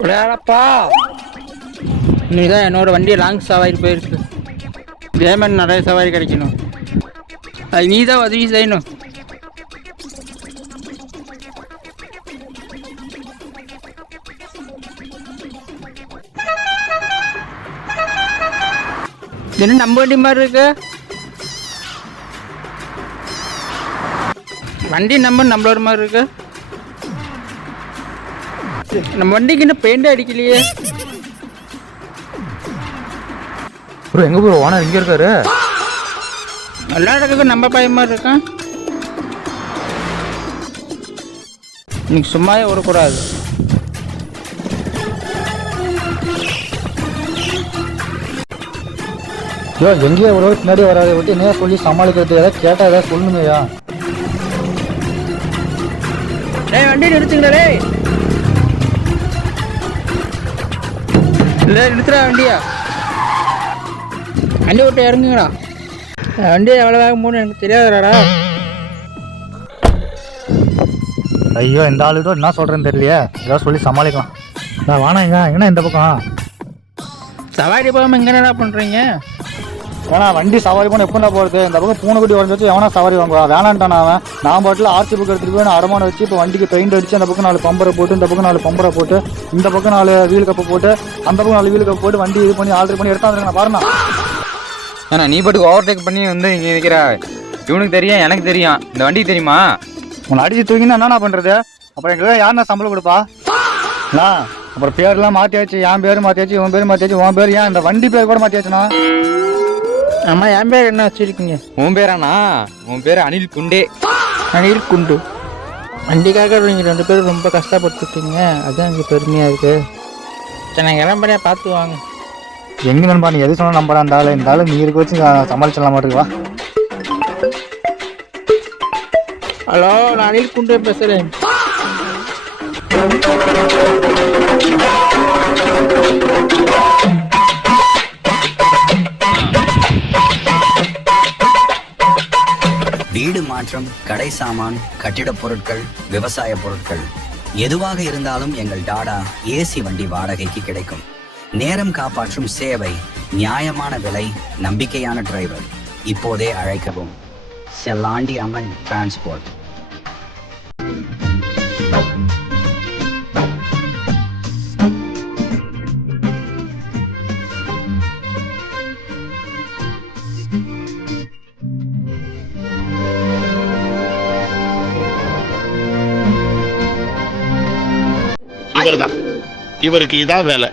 விளையாடப்பா. இன்னைக்கு தான் என்னோட வண்டி லாங் சவாரி போயிருக்கு. இதே மாதிரி நிறைய சவாரி கிடைக்கணும். அது நீ தான் உதவி செய்யணும். என்ன நம்ம வண்டி மாதிரி இருக்கு? வண்டி நம்பர் நம்மளோட மாதிரி இருக்கு. நம்ம வண்டிக்கு இன்னும் பெயிண்டே அடிக்கலையே. ப்ரோ எங்க ப்ரோ ஓனர் இங்கே இருக்காரு? எல்லா இடத்துக்கும் நம்ம பையன் மாதிரி இருக்கான். இன்னைக்கு சும்மாவே விடக்கூடாது. ஐயோ எங்கேயோ ஒரு பின்னாடி வராது விட்டு என்ன சொல்லி சமாளிக்கிறது? ஏதாவது கேட்டால் ஏதாவது சொல்லணுங்கய்யா. டேய் வண்டி நிறுத்துங்கடா. இல்லை நிறுத்துறா வண்டியா. வண்டி விட்டு இறங்குங்கடா. வண்டி எவ்வளோ வேகம் போகணும்னு எனக்கு தெரியாதுடா. ஐயோ இந்த ஆளுதோ என்ன சொல்கிறேன்னு தெரியலையே. ஏதாவது சொல்லி சமாளிக்கலாம். நான் வானாங்க என்ன இந்த பக்கம் சவாரி போகாமல் இங்கே என்னடா பண்ணுறீங்க? ஏன்னா வண்டி சவாரி பண்ண எப்படின்னா போகிறது? இந்த பக்கம் பூனைக்குட்டி உடஞ்சி வச்சு எவனா சவாரி வாங்குவா? வேணான்ட்டான் அவன். நான் பாட்டில் ஆர்சி புக் எடுத்துகிட்டு போய் நான் அடமான வச்சு இப்போ வண்டிக்கு பெயிண்ட் அடிச்சு அந்த பக்கம் 4 பம்பரை போட்டு, இந்த பக்கம் 4 பம்பரை போட்டு, இந்த பக்கம் 4 வீல் கப்பை போட்டு, அந்த பக்கம் 4 வீல் கப் போட்டு வண்டி இது பண்ணி ஆல்ட்ரு பண்ணி எடுத்தா வந்துருக்கேன் பாருண்ணா. ஏன்னா நீ பாட்டுக்கு ஓவர்டேக் பண்ணி வந்து இங்கே இருக்கிற. இவனுக்கு தெரியும், எனக்கு தெரியும், இந்த வண்டிக்கு தெரியுமா? உன்னை அடிச்சு தூக்கினா என்னண்ணா பண்ணுறது? அப்புறம் எங்களுக்கு யாருண்ணா சம்பளம் கொடுப்பா? அப்புறம் பேர்லாம் மாற்றியாச்சு. என் பேர் மாற்றியாச்சு, உன் பேர் மாற்றியாச்சு. உன் பேர் ஏன் இந்த வண்டி பேர் கூட மாற்றியாச்சுண்ணா? ஆமாம், என் பேர் என்ன வச்சுருக்கீங்க? உன் பேராண்ணா? உன் பேர் அனில் குண்டே. அனில் குண்டு. வண்டிக்காக நீங்கள் 2 பேரும் ரொம்ப கஷ்டப்பட்டுருக்கீங்க. அதுதான் எனக்கு பெருமையாக இருக்குது. சரி நான் கிளம்படியா, பார்த்து வாங்க. எங்கே நண்பா நீ எது சொன்னால் நம்புறா? இந்த ஆள் இந்த ஆள் நீ இருக்க வச்சு சமாளிச்சிடலாம் மாட்டிருக்கா. ஹலோ, நான் அனில் குண்டே பேசுகிறேன். வீடு மாற்றம், கடை சாமான், கட்டிடப் பொருட்கள், விவசாய பொருட்கள் எதுவாக இருந்தாலும் எங்கள் டாடா ஏசி வண்டி வாடகைக்கு கிடைக்கும். நேரம் காப்பாற்றும் சேவை, நியாயமான விலை, நம்பிக்கையான டிரைவர். இப்போதே அழைக்கவும். செல்லாண்டி அம்மன் டிரான்ஸ்போர்ட். இவருக்கு இதான் வேலை.